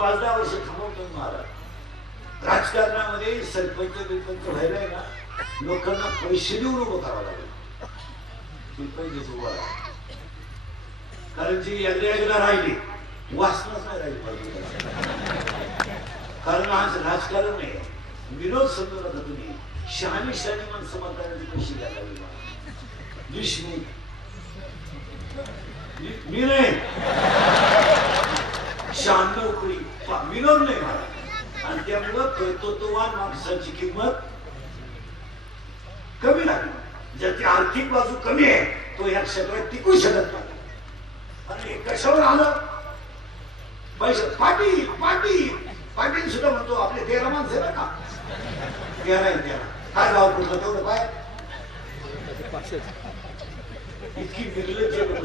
5-10 वर्ष थांबवतो महाराज. राजकारणामध्ये सरपंच बिरपंच व्हायलाय ना, लोकांना पैसे देऊन उभं करावं लागेल. पैसेच उभा राहा, कारण जी एकदा राहिली वासनाच नाही राहिली पाहिजे. कारण आज राजकारण नाही, विरोध समजू नका तुम्ही. शहाणी माणसं मतदारांची पैसे घ्यायला लागली. देशमुख मी नाही, 96 कोटी विनोद नाही मला. आणि त्यामुळं कर्तृत्ववान माणसाची किंमत कमी लागली. जर ती आर्थिक बाजू कमी आहे, तो या क्षेत्रात टिकू शकत नाही. आणि कशावर आलं पैसे? पाटील पाटील पाटील सुद्धा म्हणतो आपले 13 माणसं आहे का, 13 काय गाव कुठलं तेवढं काय. इतकी निर्लज्ज लोक,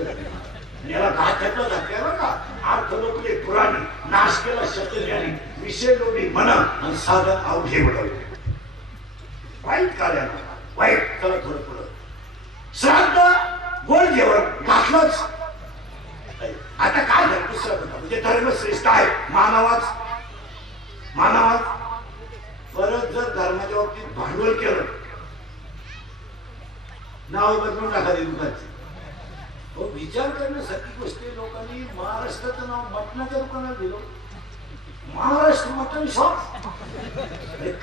याला घातकला धक्का बरं का. अर्थ लोकले पुराणी, नाश केला शतज्ञानी, विषय लोणी म्हणा आणि साधन अवघे बनवले. वाईट कार्याला वाईट. चला थोडं पुढं. श्राद्ध गोल जेवण घातलंच. आता काय झालं दुसरं होतं, म्हणजे धर्मश्रेष्ठ आहे, मानवाच मानवाच. परत जर धर्माच्या बाबतीत भांडवल केलं, नाव बदलून टाका दुकानचे. विचार करण्यासारखी गोष्ट. लोकांनी महाराष्ट्राचं नाव मटणाच्या दुकानात दिलं. महाराष्ट्र मटण शॉप.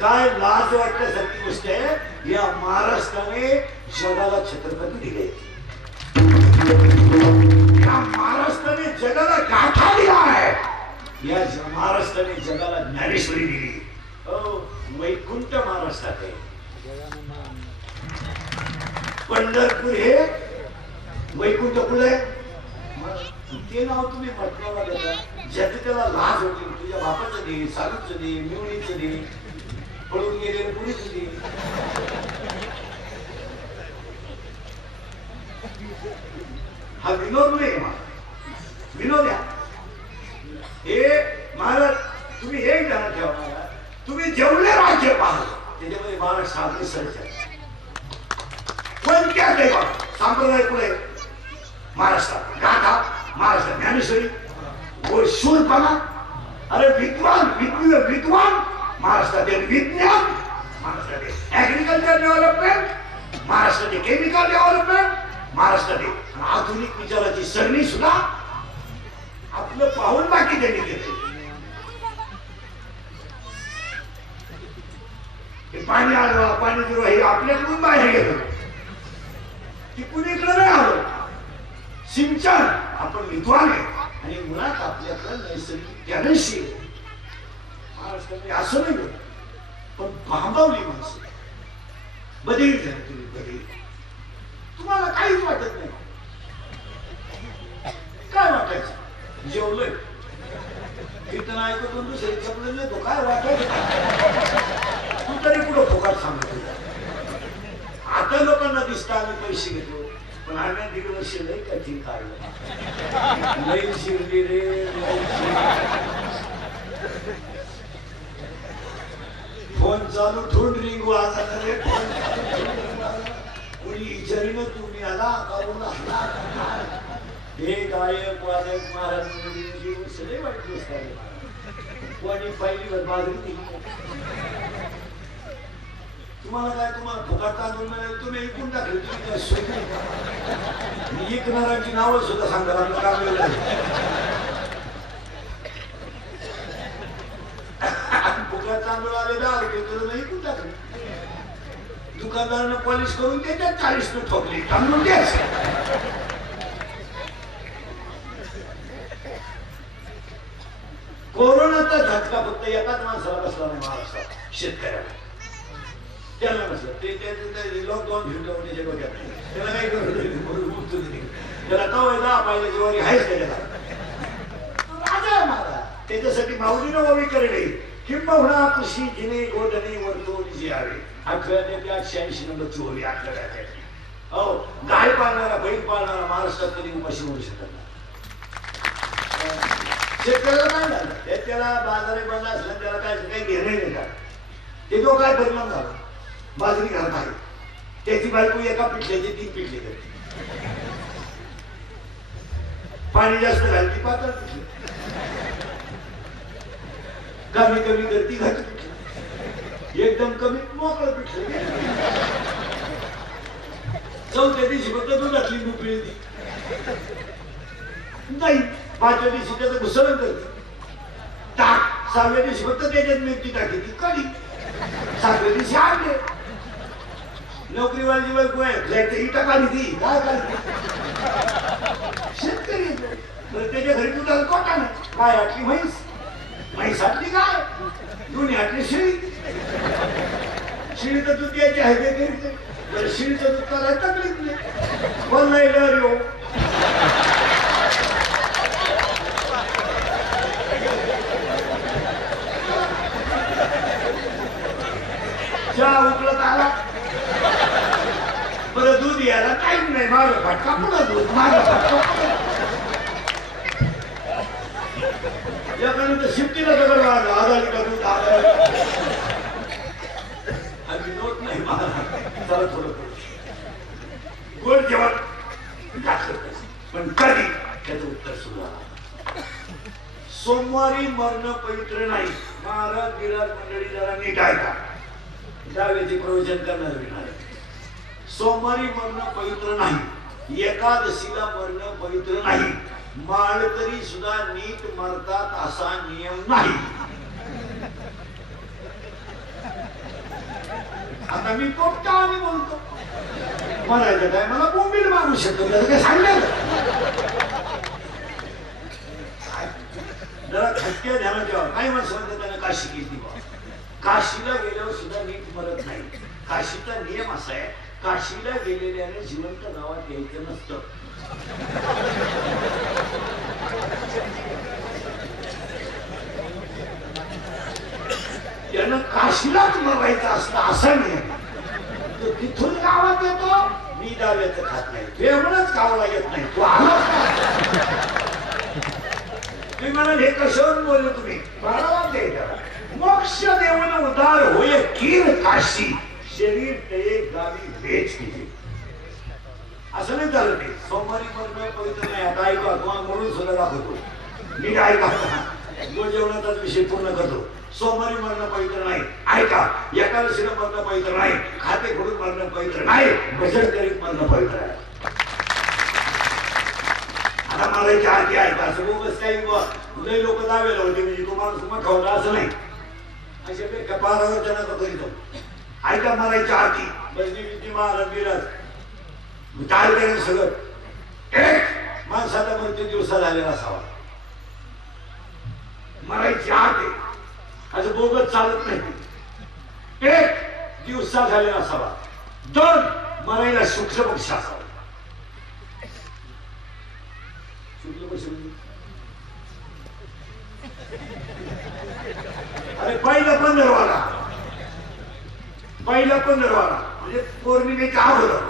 काय लाज वाटण्यासारखी गोष्ट आहे. या महाराष्ट्राने जगाला छत्रपती दिले, या महाराष्ट्राने जगाला गाथा दिला आहे, या महाराष्ट्राने जगाला ज्ञानेश्वरी दिली. वैकुंठ महाराष्ट्रात आहे. पंढरपूर हे वैकुंठ कुठे आहे? ते नाव तुम्ही मटणाला देता. ज्याची त्याला लाज होती. तुझ्या बापाचं दे, सालूचं दे, मिवणीचं दे, पळून गेलेलं पुरीचं दे. हा विनोद नाही महाराज, विनोद आहे हे. महाराज तुम्ही एक ध्यानात ठेवा, तुम्ही जेवढे राज्य पाहतो त्याच्यामध्ये महाराष्ट्र आपले सर्च आहे. कोणत्या देवा संप्रदाय पुढे महाराष्ट्रात गाथा, महाराष्ट्रात ज्ञानेश्वरी, शूरपणा. अरे विद्वान विद्वान महाराष्ट्रातील विज्ञान, महाराष्ट्रातील ऍग्रिकल्चर डेव्हलपमेंट, महाराष्ट्रातील केमिकल डेव्हलपमेंट, महाराष्ट्रातील आधुनिक विचाराची सरणी सुद्धा आपलं पाहून बाकी त्यांनी घेतले. पाणी आलं, पाणी दिलं, हे आपल्याकडून बाहेर गेलं, ती कुणीकडे नाही आलं. सिंचन आपण विद्वान आहे आणि मुळात आपल्याकडे नैसर्गिक ज्ञानशील महाराष्ट्राने असं नाही होत. पण भांबावली माणसं बधीर झाली. तुम्ही बधीर, तुम्हाला काहीच वाटत नाही. काय वाटायचं? जेवलोय कीर्तन ऐकतो, दुसरे चपलं नेतो, काय वाटायचं? तू तरी कुठं फुकाट सांगतो. आता लोकांना दिसतं आम्ही पैसे घेतो, पण आम्ही 1.5 वर्ष लई कठीण काढलं. लई शिरली रे, फोन चालू ठेवून रिंग वाजत रे. कोणी विचारीनं तुम्ही आला काढून हे गायक वादक महाराज लई वाईट गोष्ट आहे. कोणी पहिली बाजू तुम्हाला काय, तुम्हाला फुकाट तांदूळ मिळेल, तुम्ही ऐकून टाकले. तुम्ही काय सोयी ऐकणाऱ्यांची नावं सुद्धा सांगतात. आपलं काम वेगळं. फुकाट तांदूळ आले 10 रुपये, तुला ऐकून टाकले. दुकानदारानं पॉलिश करून त्याच्यात 40 न ठोकली. तांदूळ द्यायच. कोरोनाचा झटका फक्त एकाच माणसाला बसला नाही महाराष्ट्रात, शेतकऱ्याला. त्याला नसलं ते लॉकडाऊन फिरलं त्याच्या डोक्यात. त्याला काय करू, त्याला कवायला पाहिजे ज्वारी आहेच त्याच्याला. राजा आहे माझा. त्याच्यासाठी माऊलीनं ओवी करेल किंबहुना कृषी जिने गोडणे वर्तोनी यावे. 1886 नंबरची ओवी आपल्याला. हो, गाय पाळणारा बैल पाळणारा महाराष्ट्रात कधी उपाशी होऊ शकत नाही. शेतकऱ्याला काय झालं, त्याला बाजारे बंद असलं, त्याला काय काही घेणे नाही का. ते जो काय परिणाम झाला, बाजरी घरात आहे, त्याची बायको एका पिठल्याची 3 पिठले करते. पाणी जास्त घालती पातळ पिठले. कमी कमी गर्दी घातली पिठलं, एकदम कमी मोकळं पिठलं. चौथ्या दिवशी फक्त दुधातली मोकळी ती नाही, पाचव्या दिवशी त्याचं घुसळण करते टाक, सहाव्या दिवशी फक्त त्याच्यात मिरची टाकी ती कडी, सातव्या दिवशी आणले. नोकरीवाली बायको आहे इटा काढली ती काय काढली, शेतकरी त्याच्या घरी दुधाला कोटा नाही, काय आटली म्हैस, म्हैस आटली काय, दोन्ही आटली शिळी, शिळीचं दूध द्यायची आहे ते तर शिळीचं दूध करायला तकलीफ नाही, पण नाही हो. चहा उकळत आला बरं, दूध यायला टाईम नाही, मागं फटका पुढं दूध, मागं फटका यापर्यंत शिफ्टीला दगड मारला, आधारी का दूध आधी नोट नाही मला, चला थोडं गोड जेवण दाखवत, पण कधी त्याचं उत्तर सुरू आलं. सोमवारी मरण पवित्र नाही. महाराज गिराज मंडळी जरा नीट ऐका, त्यावेळी प्रवचन करणार विणार. सोमवारी मरण पवित्र नाही, एकादशीला मरण पवित्र नाही, माळकरी सुद्धा नीट मरतात असा नियम नाही. आता मी पोपटाने बोलतो, मरायचं काय मला बोंबील मारू शकतो काय सांगणार. जरा खटक्या ध्यानात ठेवा. काही माणसं म्हणतात त्याने काशी केली बा, काशीला गेल्यावर सुद्धा नीट मरत नाही. काशीचा नियम असा आहे, काशीला गेलेल्याने जिवंत गावात यायचं नसतं. त्यानं काशीलाच मरायचं असतं असा नियम. तो तिथून गावात येतो, मी दाव्याचं खात नाही, तेवढंच गावाला येत नाही. तो आला तुम्ही म्हणाल हे कशावरून बोलले तुम्ही, मोक्ष देऊन उदार होय कीर काशी, शरीर ते गावी वेच केले. असं नाही झालं ते. सोमवारी मरण पवित्र नाही. आता ऐका, तुम्हाला म्हणून सुद्धा दाखवतो मी, ऐका गोड जेवणाचाच विषय पूर्ण करतो. सोमवारी मरण पवित्र नाही, ऐका. एकादशीला मरण पवित्र नाही, खाते फोडून मरण पवित्र नाही, भजन करीत मरण पवित्र आहे. आता मला आरती ऐका, असं बोगस काही लय लोक दावेला होते, म्हणजे तुम्हाला सुद्धा खावला असं नाही. अशा कपारावरच्या नका करीतो. ऐका मरायची आरती, भजनी विद्धी महाराज बिराज काय करेल सगळं. एक माणसाचा मृत्यू दिवसा झालेला असावा, मरायची आरती असं बोगस चालत नाही. एक दिवसा झालेला असावा. दोन मरायला शुक्ल पक्ष असावा. शुक्ल पक्ष अरे पहिला पंधरवाला, पहिला पंधरवाला म्हणजे पौर्णिमेच्या अगोदर,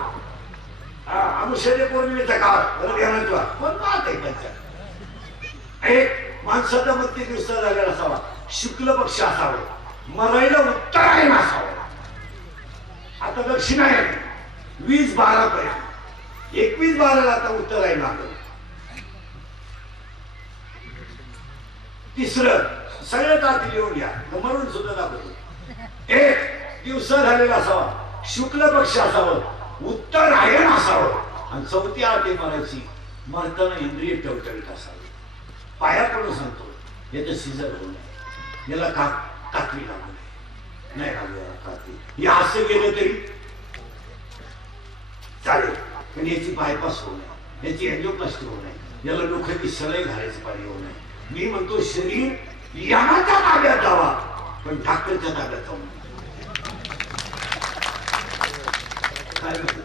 अमुष्याच्या पौर्णिमेचा काळ कोण पाहते त्यांच्या. एक माणसाचा मृत्यू दिवसा झालेला असावा, शुक्ल पक्ष असावा, मरायला उत्तरायण असावं. आता दक्षिणायन 20-12 पर्यंत, 21-12ला आता उत्तरायण आलं. तिसरं सगळ्यात आधी लिहून घ्या, म्हणून सुद्धा दाखवतो. एक दिवसा झालेला असावा, शुक्ल पक्ष असावं, उत्तरायण असावं, आणि चौथी आरती मारायची मरताना इंद्रिय टवटवीत असावी. पाया पडून सांगतो, याचं सीझर होऊ नये, याला कातवी लागू नये, नाही लागू याला कातवी. हे असं गेलं तरी चालेल, पण याची बायपास होऊ नये, याची एंजिओप्लास्टी होऊ नये, याला लोखंडी सळई घालायचं पाणी होऊ नये. मी म्हणतो शरीर यमाच्या ताब्यात जावा, पण डॉक्टरच्या ताब्यात जाऊ नये. काय म्हणतो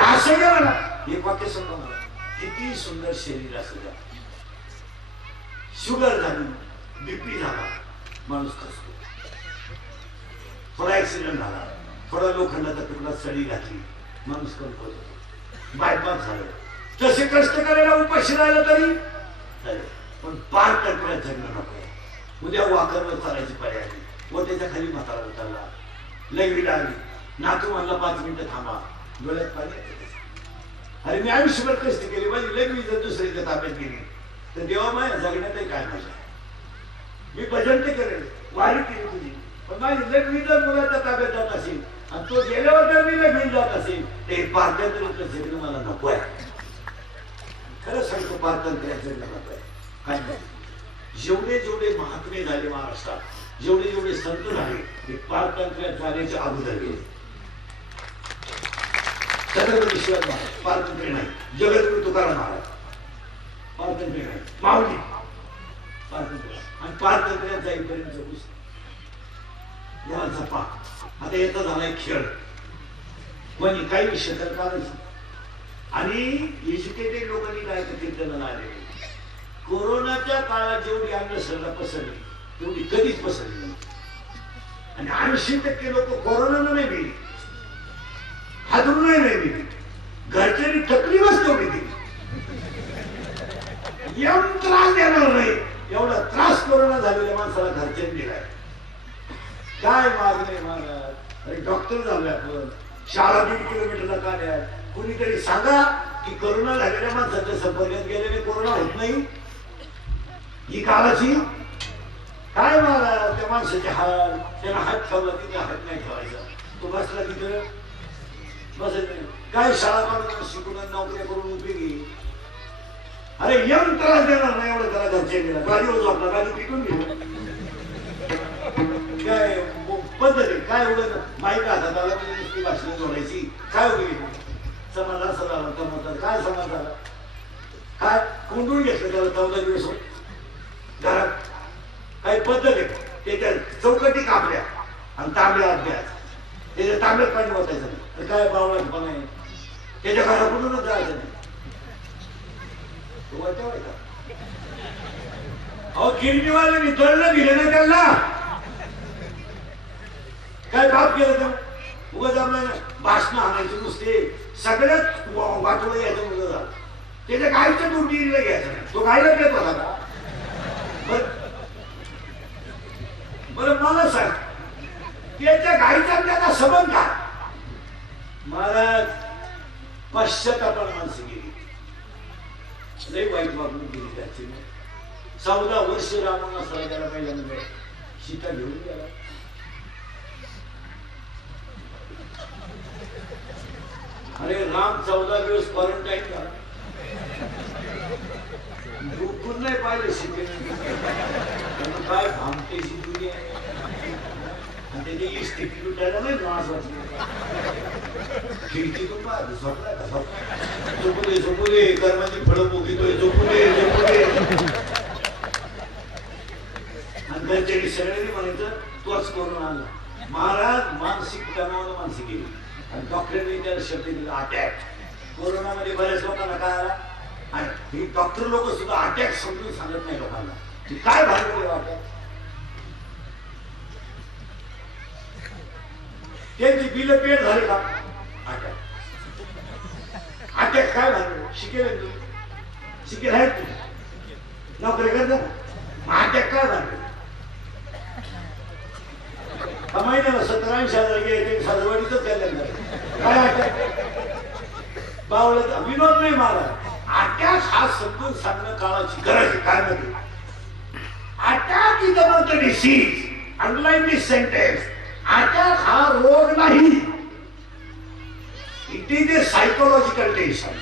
असं घ्या मला, एक वाक्य सांगा मला, किती सुंदर शरीर असं द्या. शुगर झाली, बीपी झाला, माणूस खसतो. थोडा ऍक्सिडेंट झाला, थोडा लोखंडाचा तुकडा सळी घातली, माणूस कमपत होतो. बायपास झालं, तसे कष्ट करायला उपाशी राहिलं तरी पण पार टक्क्यात जगणं नको. उद्या वाकरवर चालायची पर्याय आली, व त्याच्या खाली म्हातारा उतरला, लय विडा आली, नातू म्हणला 5 मिनिटं थांबा, डोळ्यात पाणी येते. अरे मी आयुष्यभर कष्ट केले, माझी लय मी जर दुसऱ्याच्या ताब्यात गेली तर देवा माया जगण्यातही काय मजा. मी भजन ते करेल, वारी केली तुझी, पण माझी लग्न जर मुलाच्या ताब्यात जात असेल आणि तो गेल्यावर जर मी लग्न जात असेल ते पारतंत्र्याचं जगणं मला नको आहे. खरं सांगतो, पारतंत्र्याचं जगणं नको आहे. काय जेवढे जेवढे महात्मे झाले महाराष्ट्रात, जेवढे जेवढे संत झाले, ते पारतंत्र्यात जाण्याच्या अगोदर गेले. छत्रपती शिवाजी महाराज पारतंत्र्य नाही, जगद्गुरु तुकाराम महाराज पारतंत्र्य नाही, माऊली पारतंत्र्य, आणि पारतंत्र्यात जाईपर्यंत जगूस जपा. आता याचा झालाय खेळ, कोणी काही विषय काढायचं. आणि एज्युकेटेड लोकांनी काय कीर्तनाला आले. कोरोनाच्या काळात जेवढी अंधश्रद्धा पसरली तेवढी कधीच पसरली नाही. आणि 80% लोक कोरोनानं नाही मिळली, हादरून नाही मिळली, घरच्यांनी तकलीफच तेवढी दिली. एवढा त्रास देणार नाही, एवढा त्रास कोरोना झालेल्या माणसाला घरच्यांनी दिलाय. काय मागणे महाराज, अरे डॉक्टर झालोय आपण, शाळा 1.5 किलोमीटरला काढ्या. कोणीतरी सांगा की कोरोना झालेल्या माणसाच्या संपर्कात गेल्याने कोरोना होत नाही. ही काळाची काय महाराज, त्या माणसाचे हात, त्याला हात ठेवला तिथे हात नाही ठेवायचा, तो बसला तिथं बसायचं नाही. काय शाळा काढून शिकून नोकऱ्या करून उपयोगी. अरे यम त्रास देणार नाही, एवढं त्याला घरचे गेला, गाडीवर झोपला, गाडी पिटून घेऊ. काय पद्धती काय एवढं माहीत हातात आला म्हणजे नुसती भाषण जोडायची, काय होईल समाज असं झाला तर काय समाज झाला, काय कोंडून घेतलं त्याला 14 दिवस घरात. काही पद्धत आहे त्याच्या चौकटी कापल्या आणि तांब्या अभ्यास, त्याच्या तांब्यात पाणी वाचायचं नाही, काय बावळापणा आहे, त्याच्या घराकडूनच जायचं नाही. अहो गिरणीवाल्याने दळलं दिलं ना त्यांना, काय पाप केलं तर उगाच आपल्याला भाषण आणायचे नुसते, सगळ्यात वाटवं यायचं मुलं झालं. त्याच्या गायच्या दूर गिरीला घ्यायचं नाही, तो गायला देत होता का. बरं मला सांग, त्याच्या गायीचा त्याचा संबंध काय. महाराज पश्चातापाला माणसं गेली, लई वाईट वागणूक गेली त्याची. 14 वर्ष रामाला स्वर्गाला पहिल्यांदा सीता घेऊन गेला. अरे राम 14 दिवस क्वारंटाईन झाला, झोपून नाही पाहिलं सीतेने. काय भामटेची दुनिया आहे, आणि त्याची इष्टिकी लुटायला नाही मास वाटली. खिडकीतून पाहतो झोपला का, झोपला झोपुले झोपुले कर्माची फळं पोगितोय, झोपुले झोपुले. आणि घरच्यानी सगळ्यांनी म्हणायचं तोच करून आणला. महाराज मानसिक तणावानं माणसं गेली, आणि डॉक्टरांनी त्याला शब्द दिला अटॅक. कोरोनामध्ये बऱ्याच लोकांना काय आला, आणि डॉक्टर लोक सुद्धा अटॅक समजून सांगत नाही लोकांना की काय भांडवल अटॅक. त्यांची बिल पेड झाले का, अटॅक. अटॅक काय भांडवल, शिकेल तू, शिकेल आहेत तू, नोकरी करता ना, अटॅक काय भांडवल. महिन्याला 70-80 घ्यायचे, साधवाडीच काय अटॅक. बावळत विनोद नाही मला, अटॅक हा समजून सांगणं काळाची गरज आहे. काय म्हणजे attack is not a disease, underline this sentence. Attack हा रोग नाही, it is A psychological tension.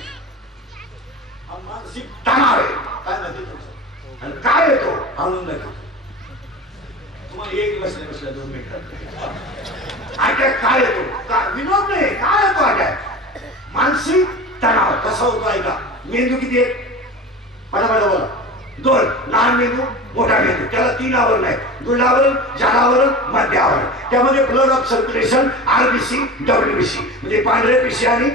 हा मानसिक तणाव आहे. काय म्हणते तुमचं, आणि काय येतो आनंद येतो. तुम्हाला एक बसल्या बसल्या 2 मिनिटात अटॅक काय येतो, काय विनोद नाही, काय येतो अटॅक. मानसिक तणाव कसा होतो ऐका. मेंदू किती आहे, पटापटा बोला. 2 लहान मेंदू, मोठा मेंदू. त्याला 3 आवरण आहे, गुंडावरण, जडावरण, मध्यावरण. त्यामध्ये blood of circulation, RBC, WBC, म्हणजे पांढऱ्या पिशी आणि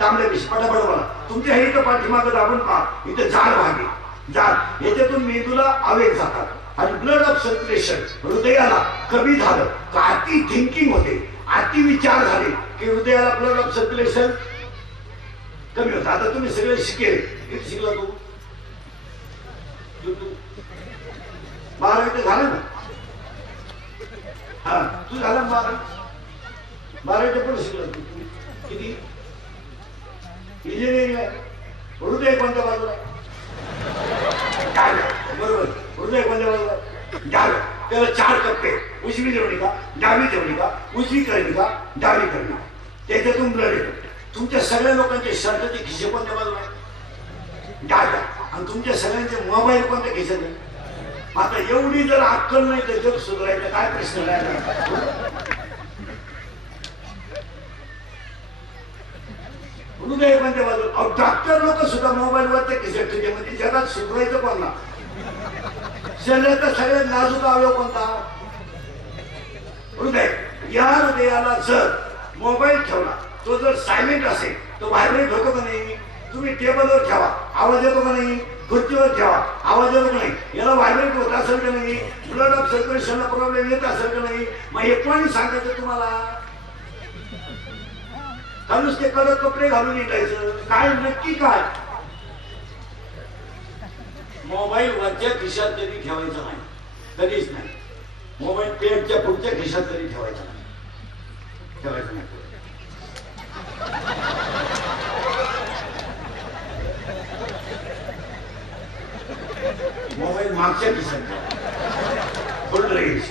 तांबड्या पिशी. पटापटा बोला. तुमच्या हे इथं पाठीमागं दाबून पहा, इथं जाड भागे, जाड, याच्यातून मेंदूला आवेग जातात. आणि ब्लड ऑफ सर्क्युलेशन हृदयाला कमी झालं का अति थिंकिंग होते, अति विचार झाले की हृदयाला ब्लड ऑफ सर्क्युलेशन कमी होतं. आता तुम्ही सगळे शिकेल, किती शिकला तू, 12वी झालं ना. हा तू झाला 12वी पण शिकला तू. किती इंजिनिअरिंगला. हृदय कोणत्या बाजूला, काय बरोबर, हृदय कोणत्या बाजूला. डाव्या त्याला 4 कप्पे उजवी जवळिका डावी जवळिका उजवी कर्णिका डावी कर्णिका त्याच्यातून ब्लड येतो तुमच्या सगळ्या लोकांचे शर्टचे खिसे कोणत्या बाजूला डाव्या आणि तुमच्या सगळ्यांचे मोबाईल कोणत्या खिशात आहे आता एवढी जर अक्कल नाही तर जग सुधारायचं काय प्रश्न राहिला हृदय कोणत्या बाजूला डॉक्टर लोक सुद्धा मोबाईल वरती खिशात ठेवते म्हणजे जगात सुधारायचं कोणला शरीराचा सगळ्यात नाजूक अवयव कोणता हृदय या हृदयाला जर मोबाईल ठेवला तो जर सायलेंट असेल तो व्हायब्रेट होतो का नाही तुम्ही टेबलवर ठेवा आवाज येतो का नाही खुर्चीवर ठेवा आवाज येतो का नाही याला व्हायब्रेट होत असेल का नाही ब्लड ऑफ सर्क्युलेशनला प्रॉब्लेम येत असेल का नाही मग हे कोणी सांगायचं तुम्हाला नुसते कडक कपडे घालून निघायचं काय नक्की काय मोबाईल वरच्या खिशात कधी ठेवायचा नाही कधीच नाही मोबाईल पेटच्या पुढच्या खिशात कधी ठेवायचा नाही ठेवायचं नाही मोबाईल मागच्या खिशात फुल रेंज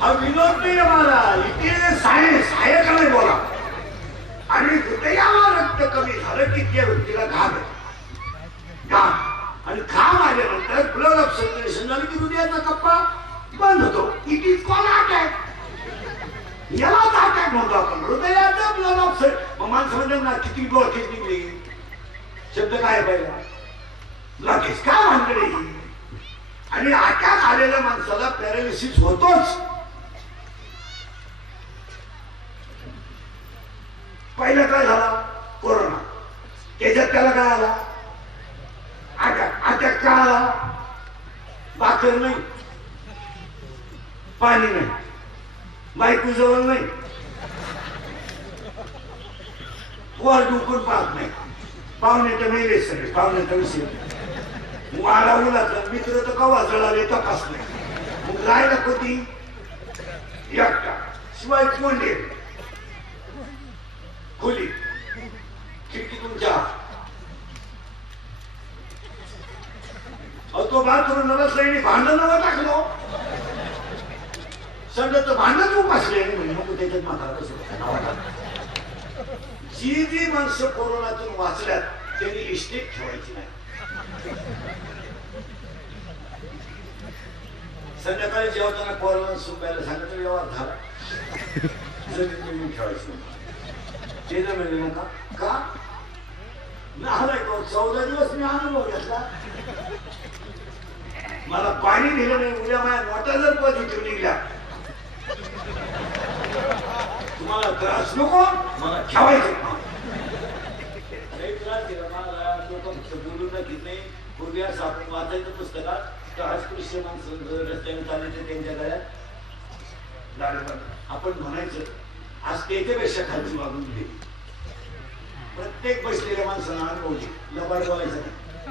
हा विनोद नाही मला इथे सायन्स आहे का नाही बोला आणि हृदयाला रक्त कमी झालं की त्या व्यक्तीला घाम आणि घाम आल्यानंतर ब्लड ऑफ सर्क्युलेशन झालं की हृदयाचा कप्पा बंद होतो इट इज कॉल अटॅक यालाच अटॅक म्हणतो आपण हृदयाचा ब्लड ऑफ मग माणसं म्हणजे ना किती ब्लॉकेज निघली शब्द काय पाहिला ब्लॉकेज काय भानगडी आणि अटॅक आलेल्या माणसाला पॅरालिसिस होतोच पहिला काय झाला कोरोना त्याच्यात त्याला काय आला अटॅक का आला भाकर नाही पाणी नाही बायको जवळ नाही वर डुकून पाहत नाही पाहुणे तर नाही सगळे पाहुणे तर विषय वाडा उलाचा मित्र तर कवा जळाले तपास नाही मग राहिला कधी एकटा शिवाय कोण येईल खोली खिडकी तुमच्या तो बाथरूम नसल्याने भांडण टाकलो सगळं भांडण उपासले म्हणजे त्याच्यात म्हातारा जी माणसं कोरोनातून वाचल्यात त्यांनी इस्टेट ठेवायची नाही संध्याकाळी जेवताना कोरोना सुकायला सांगितलं व्यवहार झाला जमीन ठेवायची ते न मिळले नका का नाही 14 दिवस मी अनुभव घेतला मला पाणी दिलं नाही उद्या माझ्या नोटा जर पॉझिटिव्ह निघल्या तुम्हाला त्रास नको मला ठेवायचं त्रास दिला मला लोक बोलून घेत नाही पूर्वी असं आपण वाचायचं पुस्तकात अस्पृश्य माणसं रस्त्याने चालायचे त्यांच्या गळ्यात आपण म्हणायचं आज त्याच्यापेक्षा खालची वागून दिली प्रत्येक बसलेल्या माणसाला अनुभवली लबाड बोलायचं नाही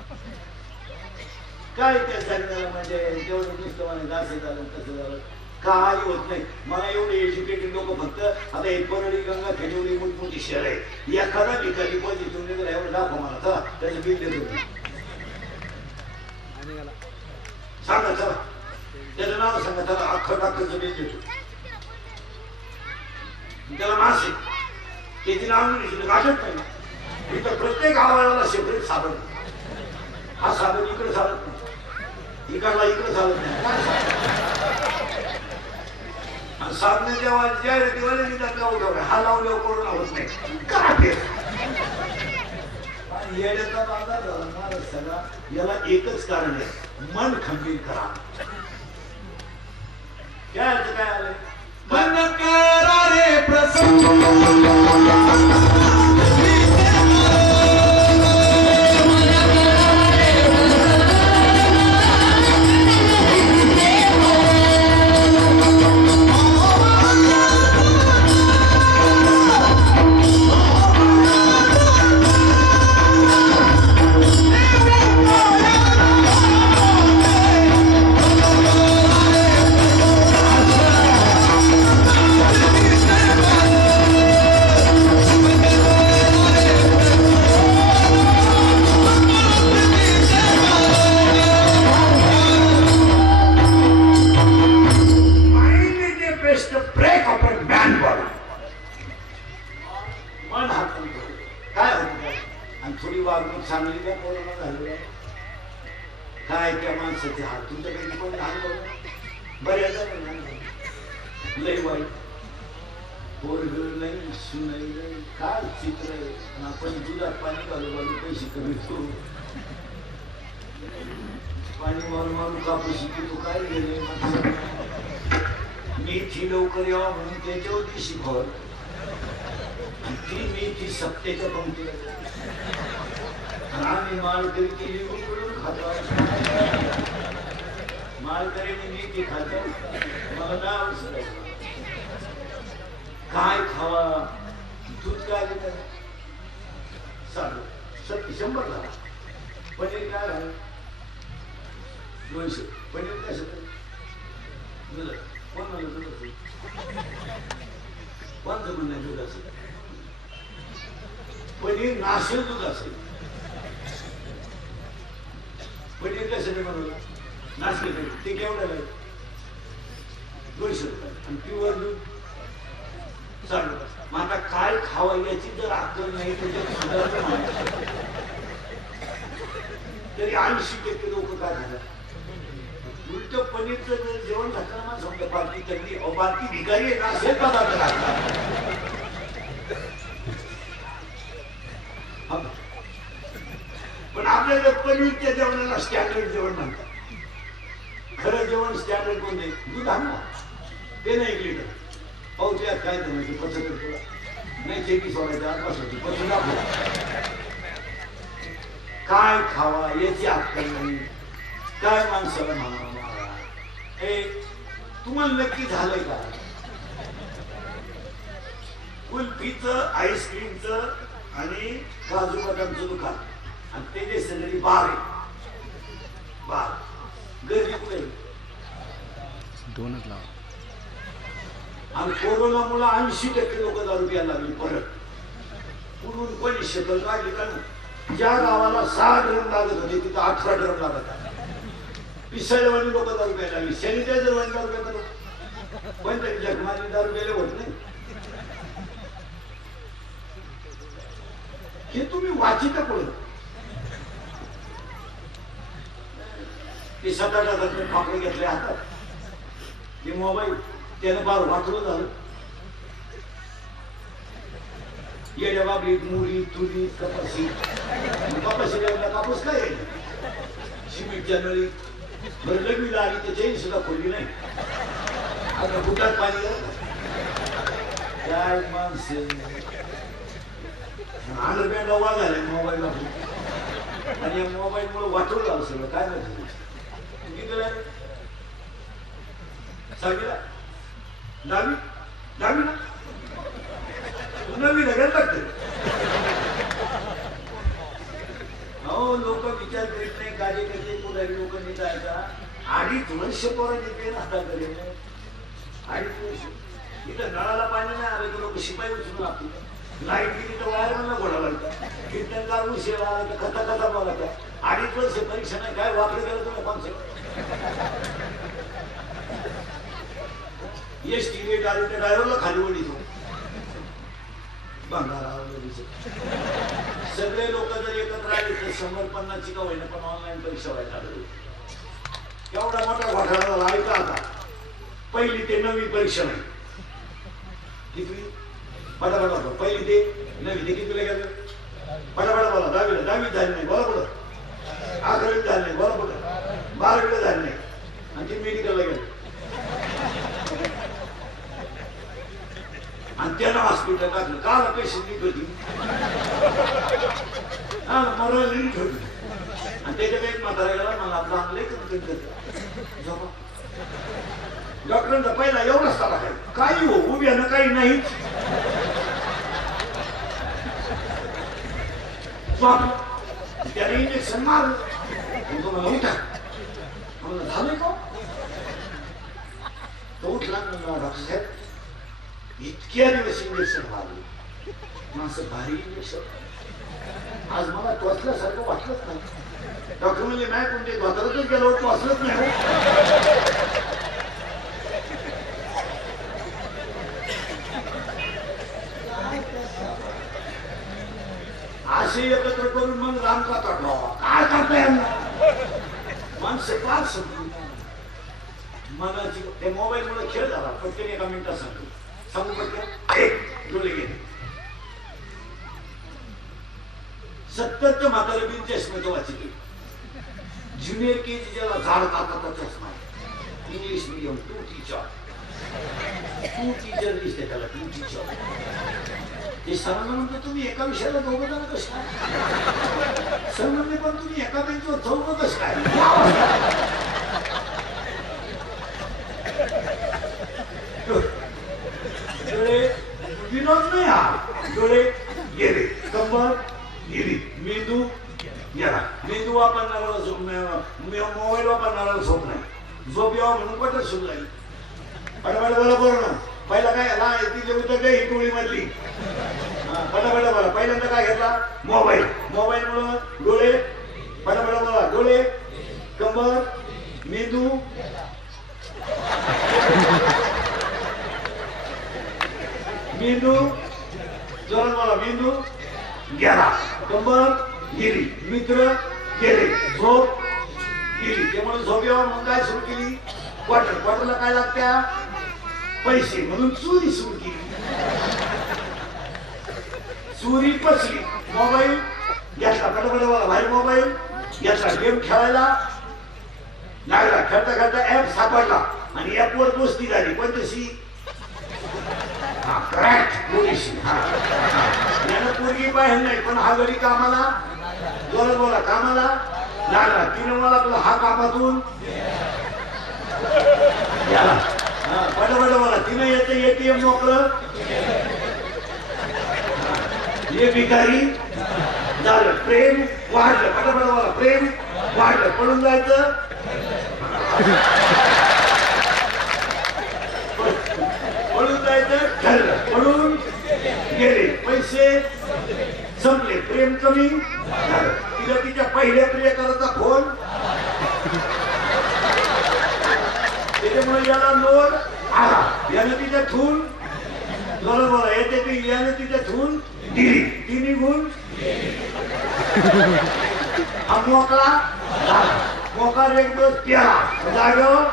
काय त्या सांगण्याला म्हणजे तेवढं नुसतं मला असं झालं तसं झालं काही होत नाही मला एवढे एज्युकेटेड लोक फक्त आता एक परळी गंगा खेळवली मोठमोठी शहर आहे एखादा भिकारी पॉझिटिव्ह निघाला एवढं दाखव मला चला त्याचं बिल देतो सांगा चला त्याचं नाव सांगा त्याला अख्खं डॉक्टरचं बिल देतो त्याला मासे त्याची नाव गाठत नाही इथं प्रत्येक आवाजाला सेपरेट साबण हा साबण इकडे चालत नाही इकडला इकडे चालत नाही साबण जेव्हा ज्या दिवाळी निघतात तेव्हा हा लावल्यावर कोरोना होत नाही का येण्याचा बाजार झाला महाराज सगळा याला एकच कारण आहे मन खंबीर करा काय अर्थ काय आलंय मन करा रे प्रसन्न वागणूक चांगली का कोरोना झालेला काय त्या माणसाचे हात तुमच्यापैकी कोणी लहान करू बऱ्याच लय वाईट पोरग नाही सुनाई नाही काय चित्र आहे आणि आपण दुधात पाणी घालू घालू पैसे कमी करू पाणी मारू मारू कापूस तू काय गेले मेथी लवकर यावा म्हणून त्याच्यावरती शिकवल ती मेथी सप्त्याच्या पंक्तीला आम्ही मालकरी केली उकडून खातो मालकरीने मेथी खातो मला नाव काय खावा दूध काय देत चालू 100 झाला पनीर काय झालं 200 पनीर काय दुध कोण म्हणलं दुधाचं कोणतं म्हणणं दुधाचं पनीर नाशेल दूध असेल पनीर कशाने बनवलं नाशेल ते केवढं आहे 200 रुपये आणि प्युअर दूध 60 रुपये मग आता काय खावा याची जर अक्कल नाही त्याच्यात सुधारणा तरी 80% लोक काय झालं उलट पनीरचं जर जेवण घातलं ना समजा बाकी तगडी बाकी भिकारी आहे ना असे पदार्थ घातला पण आपल्याला पनीरच्या जेवणाला स्टँडर्ड जेवण म्हणतात खरं जेवण स्टँडर्ड कोणते दूध आण ना ते नाही 1 लिटर पावत्यात काय जमायचं पचत तुला नाही चेकी सोडायचं आजपासून पचून काय खावा याची अक्कल नाही काय माणसाला म्हणावं हे तुम्हाला नक्की झालंय का कुल्फीचं आईस्क्रीमचं आणि काजू बदामचं दुकान आणि ते जे सगळी बार आहे बार गर्दी कुठे 2च लावा आणि कोरोनामुळे 80% लोक दारू प्यायला लागली परत पुढून कोणी शकल राहिली का ना ज्या गावाला 6 ड्रम लागत होते तिथं 18 ड्रम लागत पिसाळेवाणी लोक दारू प्यायला लागली सॅनिटायझर वाणी दारू प्यायला पण तरी जगमानी दारू प्यायला होत नाही हे तुम्ही वाचिता पडत ते 7-8 हजार पापडे घेतले हातात ते मोबाईल त्यानं बार वाचलं झालं येड्या बाबलीत मुरी तुरी कपाशी कपाशी कापूस काय आहे सिमेंटच्या नळी बरं लग्नीला आली तर चैन सुद्धा खोलली नाही आता बुटात पाणी काय माणसे अंडरपॅन्ट वा झाले मोबाईलला आणि या मोबाईल मुळे वाटवलं झालं सगळं काय माहिती सांगितलं 10वी ना 9वी घ्यायला लागते हो लोक विचार करीत नाही कार्यकर्ते पुढारी लोक नेत आहे का 2.5 वर्ष पोरांनी पेन हाताकडे 2.5 वर्ष इथं नळाला पाणी नाही आलं तर लोक शिपाई उचलून लागतील लाईट गेली तर वायरमॅनला घोडा लागतात कीर्तनकार उशिरा आला तर कथा बोला 2.5 वर्ष परीक्षा नाही काय वापरे गेलं तुम्ही कॉन्सेप्ट एसटी रेट आली तर ड्रायव्हरला खाली ओढीतो भंगारा सगळे लोक जर एकत्र आले तर 150ची का होईना पण ऑनलाईन परीक्षा व्हायला एवढा मोठा घोटाळा झाला ऐका आता 1ली ते 9वी परीक्षा नाही किती बडा पहिली ते 9वी ते कितीला गेलं बडा बोला 10वी झाली नाही बोला पुढं 11वी झाली नाही बोला पुढं 12वीला झाली नाही आणि ते मेडिकलला गेलं आणि त्याला हॉस्पिटल टाकलं का पैसे नीट होती हा मरल नीट होती आणि त्याच्यात एक म्हातारा गेला मला आपलं आणलंय डॉक्टरांचा पहिला एवढाच तारा काय काही हो उभ्यानं काही नाही त्याने इंजेक्शन मारलं तुम्हाला उठा आम्हाला झालंय का तो उठला डॉक्टर साहेब इतक्या दिवस इंजेक्शन मारले माणसं भारी इंजेक्शन आज मला टोचल्यासारखं वाटलंच नाही डॉक्टर म्हणजे नाही कोणते धोतरच गेलो टोचलंच नाही असे एकत्र करून मग रामकथा ठेवा. काय करता यांना माणसं फार समजून मनाची ते मोबाईल मुळे खेळ झाला. पटकन एका मिनिटात सांगू पटकन एक डोळे गेले 70च्या म्हातारे बिन चष्म्याचं वाचले. ज्युनियर केजी ज्याला झाड काकाचा चष्मा आहे. इंग्लिश मीडियम टू टीचर दिसते त्याला टू टीचर. ते सरांना म्हणतो तुम्ही एका विषयाला दोघं जण कसं काय. सर म्हणते पण तुम्ही एका बेंचवर चौघं कसं काय. डोळे विनोद नाही हा. डोळे गेले, कंबर गेली, मेंदू गेला. मेंदू वापरणारा मोबाईल वापरणारा झोप नाही. झोप यावं म्हणून पटत सुरू झाली. पटापट बरोबर ना. पहिला काय झाला तिथे उतरले ही टोळी मधली. पटापट बोला. पहिल्यांदा काय घेतला मोबाईल. मोबाईल मुळे डोळे पटापट बोला. डोळे, कंबर, मेंदू, मेंदू जोरात बोला. मेंदू गेला, कंबर गेली, मित्र गेले, झोप गेली. त्यामुळे झोप यावं म्हणून काय सुरू केली क्वार्टर. क्वार्टरला काय लागत्या पैसे म्हणून चोरी सुरू केली. चोरी पसली. मोबाईल घेतला पटापट बोला. बाहेर मोबाईल घेतला. गेम खेळायला लागला. खेळता खेळता ऍप सापडला आणि ऍप वर दोस्ती झाली. पण तशी पोरगी पाहिजे नाही पण हा घरी कामाला जोरात बोला कामाला लागला. तिने मला हा कामातून गेला. पटापट बोला. तिने येते एटीएम मोकळं हे भिकारी झालं. प्रेम वाढलं. पटापट बोला. प्रेम वाढलं. पळून जायचं पळून जायचं ठरलं. पळून गेले. पैसे संपले. प्रेम कमी झालं. तिला तिच्या पहिल्या प्रियकराचा फोन. त्याच्यामुळे याला लोड आला. यानं तिच्या थून बरोबर येते ती. यानं तिच्या थून दिली. ती निघून हा मोकळा झाला. मोकार एक दिवस प्याला जागेवर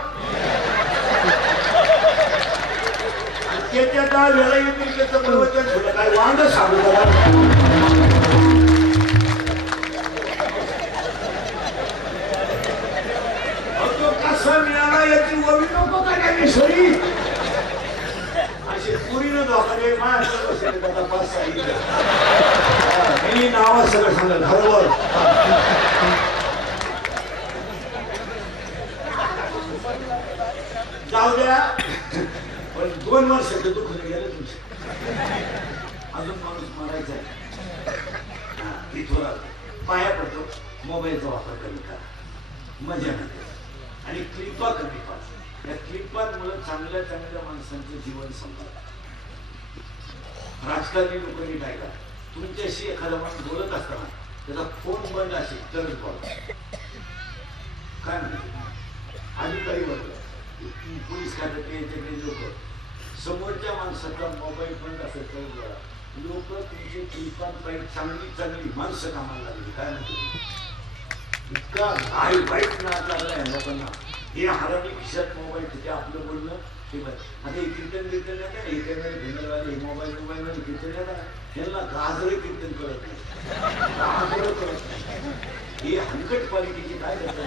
त्याच्या वेळा येतील त्याचं प्रवचन झालं. काय वांग सांगू बघा. तो कसा मिळाला याची ववी नको का काय विसरी. असे पुरीनं धोकाने माझ्याकडे बसले त्याचा 5-6 मी नाव सगळं सांगत हरवल. जाऊ द्या. पण 2 वर्ष दुःख गेलं तुमचं. अजून माणूस मारायचा आहे. इथं पाया पडतो. मोबाईलचा वापर कमी करा. मजा नाही आणि क्लिपा कमी करा. या क्लिपांमुळे चांगल्या चांगल्या माणसांचं जीवन संपलं. राजकारणी लोकांनी काय करा. तुमच्याशी एखादा माणूस बोलत असताना त्याचा फोन बंद असेल तरच बोला. काय म्हणते अधिकारी वर्ग पोलीस खात्याचे लोक समोरच्या माणसाचा मोबाईल बंद असेल तर बोला. लोक तुमचे क्लिपांपायी चांगली चांगली माणसं कामाला लागली. काय म्हणते इतका वाईट नाच लागलाय लोकांना. हे हरामी खिशात मोबाईल तिथे आपलं बोलणं ते आता हे कीर्तन कीर्तन येतं ना. हे कॅमेरे भिनरवाले हे मोबाईल मध्ये कीर्तन येतात. यांना गाजरे कीर्तन करत नाही. गाजरं करत नाही. हे हलकट क्वालिटीची काय करतात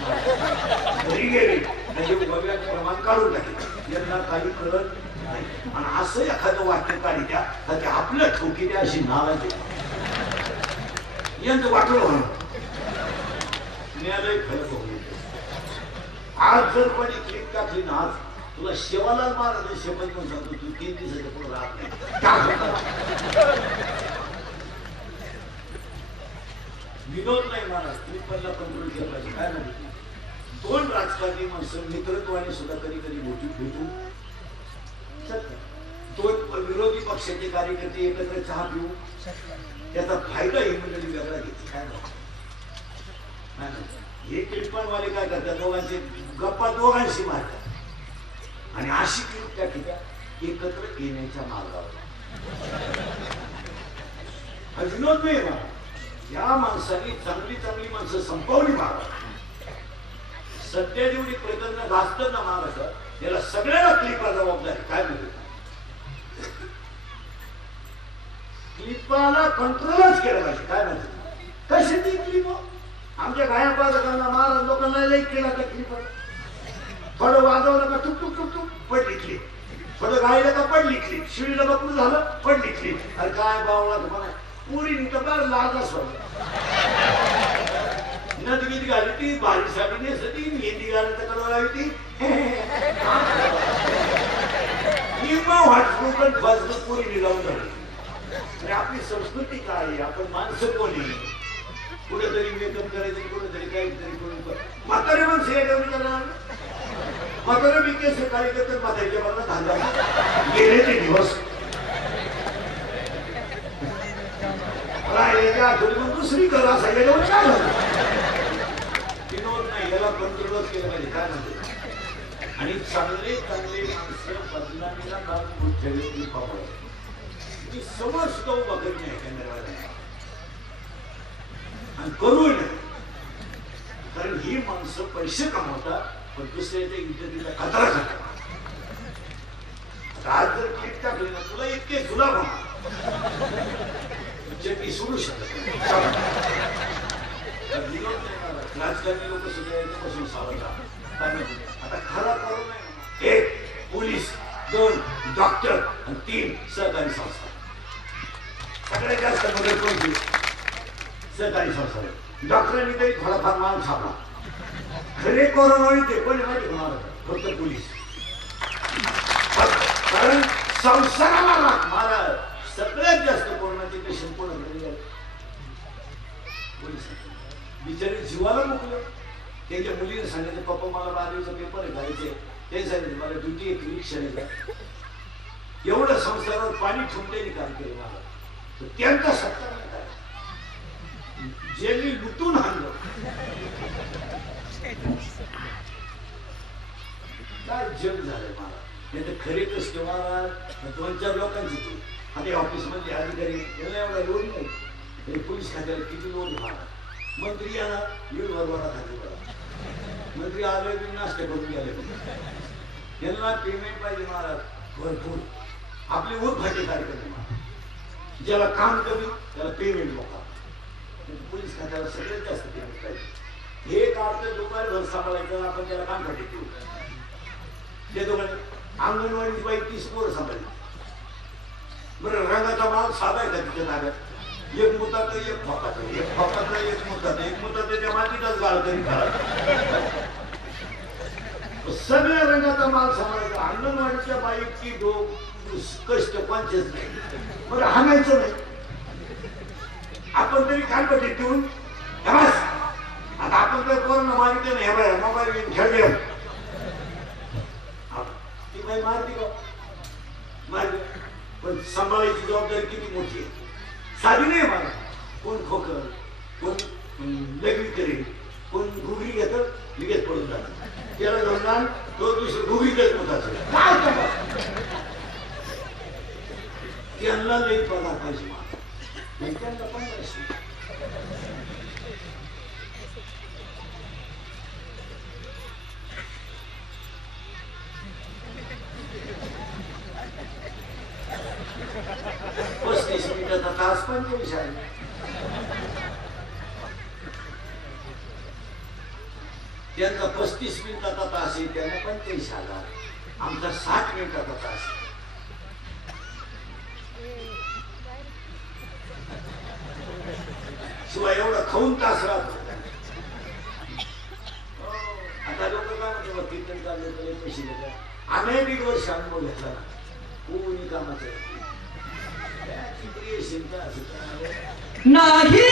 घरी गेले म्हणजे बघ्यात प्रमाण काढून टाकले. यांना काही कळत नाही. आणि असं एखादं वाक्य काढी द्या तर ते आपलं ठोकी द्या अशी नावाची यांचं वाटलं म्हणून न्यायालय फरक होऊ. आज जर कोणी क्लिप टाकली ना आज तुला शेवाला मारत शेवट पण सांगतो तू 3 दिवसाच्या पुढे राहत नाही. विनोद नाही महाराज. क्लिपला कंट्रोल केलं पाहिजे. काय म्हणते 2 राजकारणी माणसं मित्रत्वाने सुद्धा कधी कधी भेटू शकतात. 2 विरोधी पक्षाचे कार्यकर्ते एकत्र चहा पिऊ त्याचा फायदा ही मंडळी वेगळा घेते. काय हे क्लिपवाले काय करतात दोघांचे गप्पा दोघांशी मारतात आणि अशी क्लिप त्या ठिका एकत्र येण्याच्या मार्गावर. हा विनोद नाही मला. या माणसाने चांगली चांगली माणसं संपवली महाराज. सध्या जेवढी प्रयत्न असतात ना महाराष्ट्रात याला सगळ्याला क्लिपा जबाबदारी काय म्हणते क्लिपाला कंट्रोलच केलं पाहिजे काय म्हणते कशी ती क्लिप आमच्या गाया बालकांना महाराज लोकांना लई केला त्या क्लिप थोडं वाजवलं का टुक टुक टुक टुक पडली क्लिप थोडं गायला का पडली क्लिप शिडीला बकरू झालं पडली क्लिप अरे काय बावळा तुम्हाला पुरी तर लाज नदगीत घाली ती बारीसाठी नेसती मेहंदी घाली तर करावी ती पुरी लावून झाली. आपली संस्कृती काय आहे आपण माणसं कोणी कुठेतरी मेकअप करायचं कुठेतरी काहीतरी कोणी म्हातारे माणसं हे करणार म्हातारे मी केस काही करतात म्हातारीच्या मला धांदा गेले ते दिवस दुसरी कर असा याच्यावर काय झालं विनोद नाही याला कंट्रोलच केलं पाहिजे काय म्हणते आणि चांगले चांगले माणसं बदनामीला लावून ठेवली पावलं समोर सुद्धा उभा करीत नाही कॅमेरा आणि करू नाही कारण ही माणसं पैसे कमवतात पण दुसऱ्याच्या इंटरव्ह्यूला खतरा करतात. आज जर क्लिप टाकली ना तुला इतके जुलाब होणार मी सोडू शकत राजकारणी लोक सगळ्यापासून सावधतात आता खरा करू नाही. 1 पोलीस 2 डॉक्टर आणि 3 सहकारी संस्था सगळ्यात जास्त मदत कोणती सहकारी संस्था. डॉक्टरांनी तरी थोडाफार माल छापला खरे कोरोना ते पण माहिती होणार फक्त पोलीस कारण संसाराला महाराज सगळ्यात जास्त कोरोनाचे पेशंट कोण पोलीस बिचारे जीवाला मोकलं. त्यांच्या मुलीने सांगितलं पप्पा मला 12वीचा पेपर आहे जायचे ते सांगितलं मला ड्युटी आहे रिक्षा एवढं संसारावर पाणी ठेवून त्यांनी काम केलं मला तर त्यांचा सत्ता नाही काय ज्यांनी लुटून आणलं काय जग झालंय मला नाही तर खरे कस्टमर 2-4 लोकांची ती आता ऑफिस मध्ये अधिकारी याला एवढा लोड नाही पोलीस खात्याला किती लोड व्हा मंत्री यांना येऊन बरोबर खाली बघा मंत्री आले की नाश्ता करून गेले यांना पेमेंट पाहिजे महाराज भरपूर आपले उरफाटे कार्यक्रम ज्याला काम कमी त्याला पेमेंट लोक पोलीस खात्याला सगळ्यात जास्त पेमेंट पाहिजे. हे काम तर दुपारी घर सांभाळायचं आपण त्याला काम खाते देऊ ते दोघांनी अंगणवाडीची बाई 30 पोरं सांभाळली बरं रंगाचा माल साधा आहे का तिच्या ताब्यात एक मुतात एक फोकात एक फोकात एक मुतात त्या मातीचाच गाळ तरी करा सगळ्या रंगाचा माल सांभाळायचा अंगणवाडीच्या बाईची कष्ट पंचच नाही बरं हाणायचं नाही आपण तरी कानपट्टी देऊन आता आपण तर कोरोना मागितलं नाही हे मोबाईल घेऊन खेळ ती बाई मारती का मारली पण सांभाळायची जबाबदारी किती मोठी आहे साधी नाही मला कोण खोकल कोण लगेच करेल कोण घुगरी घेत लगेच पडून जाणार त्याला जाऊन तो दुसरं घुगरीतच मोठाच काय त्यांना लई पगार पाहिजे त्यांना पण तास 45 आहे त्यांचा 35 मिनिटाचा तास आहे त्यांना 45,000 आमचा 60 मिनिटाचा तास शिवाय एवढा खाऊन तास राहतो. आता लोक काय म्हणतो कीर्तन चालू पैसे देतात आम्ही 1.5 वर्ष अनुभव घेतला कोणी कामाचं नाही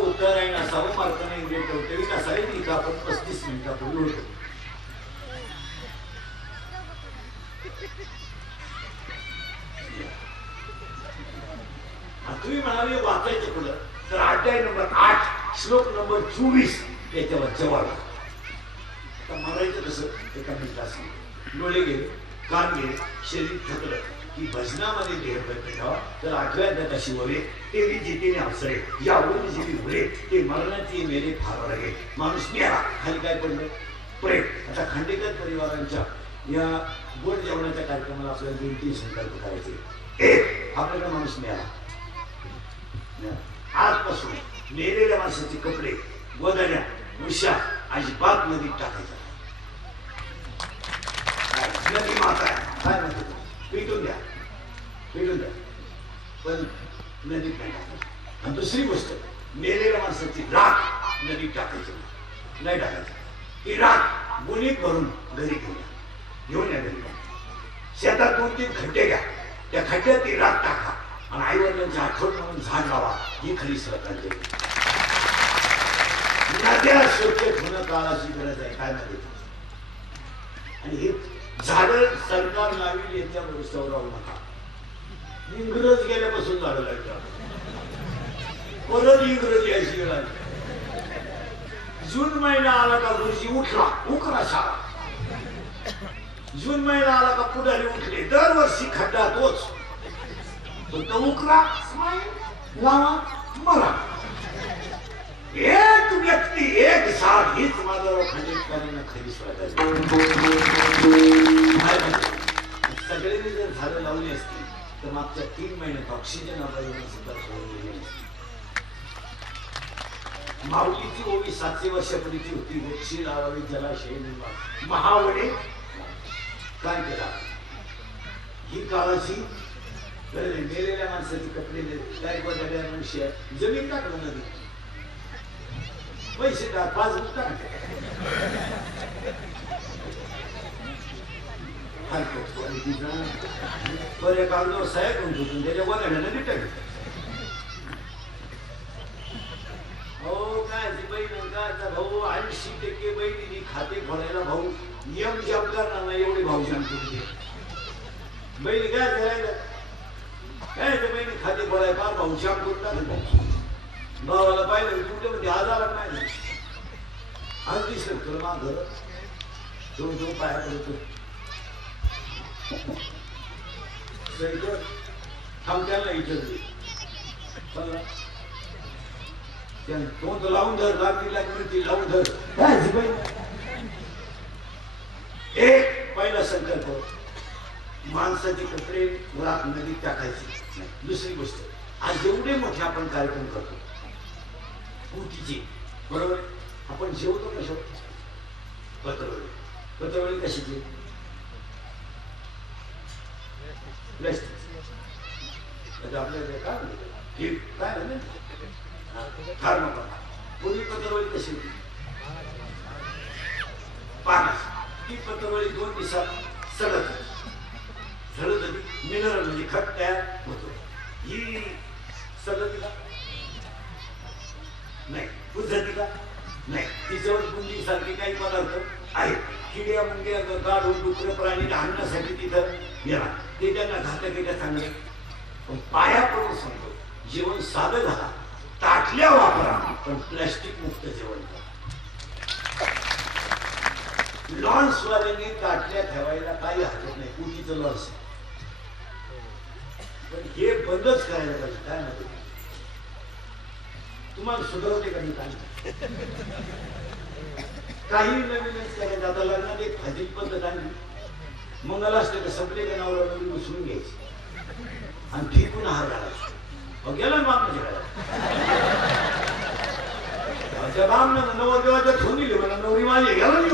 उत्तर आहे असावं मार्काने इंग्रज ठेवते कसा आहे की आपण 35 मिनिटापूर्वी होतो. तुम्ही म्हणाले वाचायचं पुढं तर अध्याय नंबर 8 श्लोक नंबर 24 याच्यावर जवाब. आता म्हणायचं कसं एका मिनिटात डोळे गेले कान गेले शरीर थकलं की भजनामध्ये देह ठेवा तर 8व्या अध्यायात शिवले तेरी जितीने अवसरे यावरून जिथे उरे ते मरणाची मेले फार लागे माणूस मेला खाली काय पडलं प्रेम. आता खांडेकर परिवारांच्या या गोड जेवणाच्या कार्यक्रमाला आपल्याला 2-3 संकल्प करायचे. एक आपल्याला माणूस मिळाला आजपासून मेलेल्या माणसाचे कपडे गोदाड्या उशा अजिबात नदीत टाकायचा. नदी माता आहे काय म्हणतो पेटून द्या पण नदीत नाही टाकायचं. आणि दुसरी गोष्ट मेलेल्या माणसाची राख नदीत टाकायची नाही टाकायचं. ती राख गुणीत भरून घरी घेऊन या घरी. शेतात 2-3 खड्डे घ्या त्या खड्ड्यात ती राख टाका आणि आईवडिलांची आठवण म्हणून झाड लावा. ही खरी श्रद्धांजली. नद्या स्वच्छ होणं काळाची गरज आहे काय नाही. आणि हे झाड सरकार लावी यांच्या भरोश्यावर राहू नका. इंग्रज गेल्यापासून झाडं लागतात परत इंग्रज यायची वेळ आली. जून महिना आला का गुरुजी उकरा शाळा. जून महिना आला का पुढारी उठले दरवर्षी खड्डा तोच फक्त उकरा लावा मरा. एक व्यक्ती एक साथ हीच माझ्यावर खंडितकारीनं खरी सगळ्यांनी जर झाडं लावली असती तर मागच्या 3 महिन्यात ऑक्सिजन अभावी सुद्धा सोडून गेली. माऊलीची ओवी 700 वर्षापूर्वीची होती. वृक्षी लावावी जलाशय निर्माण महावडे काय केला ही काळाची मेलेल्या माणसाचे कपडे काय बदलल्या मनुष्य जमीन टाकलं नदी पैसे टाक 5 टाक बरे कागदावर सह्या करून ठेवून त्याच्या वगैरे नदी टाकली. हो काय बहीण काय भाऊ 80% बहिणी खाते खोलायला भाऊ नियम जाम करणार नाही एवढे भाऊ जाम केली. बहिणी काय करायला काय ते बहिणी खाते खोलाय फार भाऊ जाम करून टाकले. भावाला पाहिलं कुठे म्हणजे आजार नाही आज दिसलं तुला मा घर जो पाया करतो थांबत्याला इचरली तो लावून धर लागली लावून धर. एक पहिला संकल्प माणसाचे कपडे राख नदीत टाकायचे. दुसरी गोष्ट आज एवढे मोठे आपण कार्यक्रम करतो पूतीचे बरोबर आपण जेवतो कशा पत्रवळी कशाची आपल्याला काय म्हणतो काय थर्मोकॉल. पूर्वी पत्रवळी कशी होती पाण्यास ती पत्रवळी 2 दिवसात सडत होती. मिनरल म्हणजे खत तयार होतो. ही सडत का नाही बुद्धती का नाही. तिच्यावर बुंदी सारखे काही पदार्थ आहेत. किड्या मुंग्या गाडू डुकर प्राणी आणण्यासाठी तिथं गेला ते त्यांना घातक का चांगले. पण पाया पडून सांगतो जेवण साधं झाला ताटल्या वापरा पण प्लॅस्टिक मुक्त जेवण करा. लॉन्स वाल्यांनी ताटल्या ठेवायला काही हरकत नाही पूतीचं लॉन्स पण हे बंदच करायला पाहिजे. काय माहिती तुम्हाला सुधारवते का मी काय काही नवीनच करायचं. आता लग्नात एक फाजील पद्धत आणली मंगलाष्टक संपले का नवरा नवरी उचलून घ्यायची आणि फेकून हार घालायचा. गेला मागण्याच्या त्या बामनं नवरदेवाच्या ठेवून दिली मला नवरी माझी गेला नाही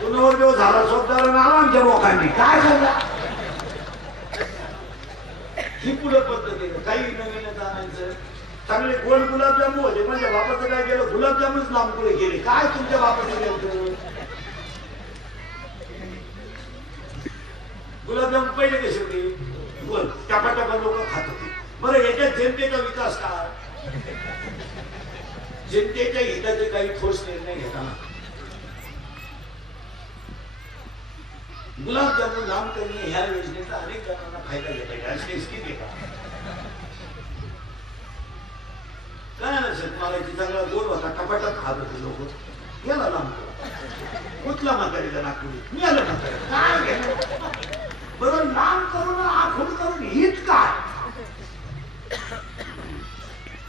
तो नवरदेव झाला स्वतःला ना आमच्या लोकांनी काय झाला. ही पुढे पद्धत आहे काही नवीनच आणायचं. चांगले गोड गुलाबजामू होते माझ्या बापाचं काय केलं गुलाबजामूच लांब पुढे गेले. काय तुमच्या बापाचं गेलं गुलाबजाम पहिले कसे होते बोल टपाटपा लोक खात होते. बरं याच्यात जनतेचा विकास काय जनतेच्या हिताचे काही ठोस निर्णय घेताना गुलाबजामुन लांब करणे ह्या योजनेचा अनेक जणांना फायदा घेता येईल अशी स्कीम आहे का? काय ना शेतमालाची चांगला गोल होता टपाटात खात होते लोक याला लांब करा कुठला म्हातारीचा नागपुरी मी आलं म्हातारी काय घेणं बरं लांब करून आखूड करून हित काय?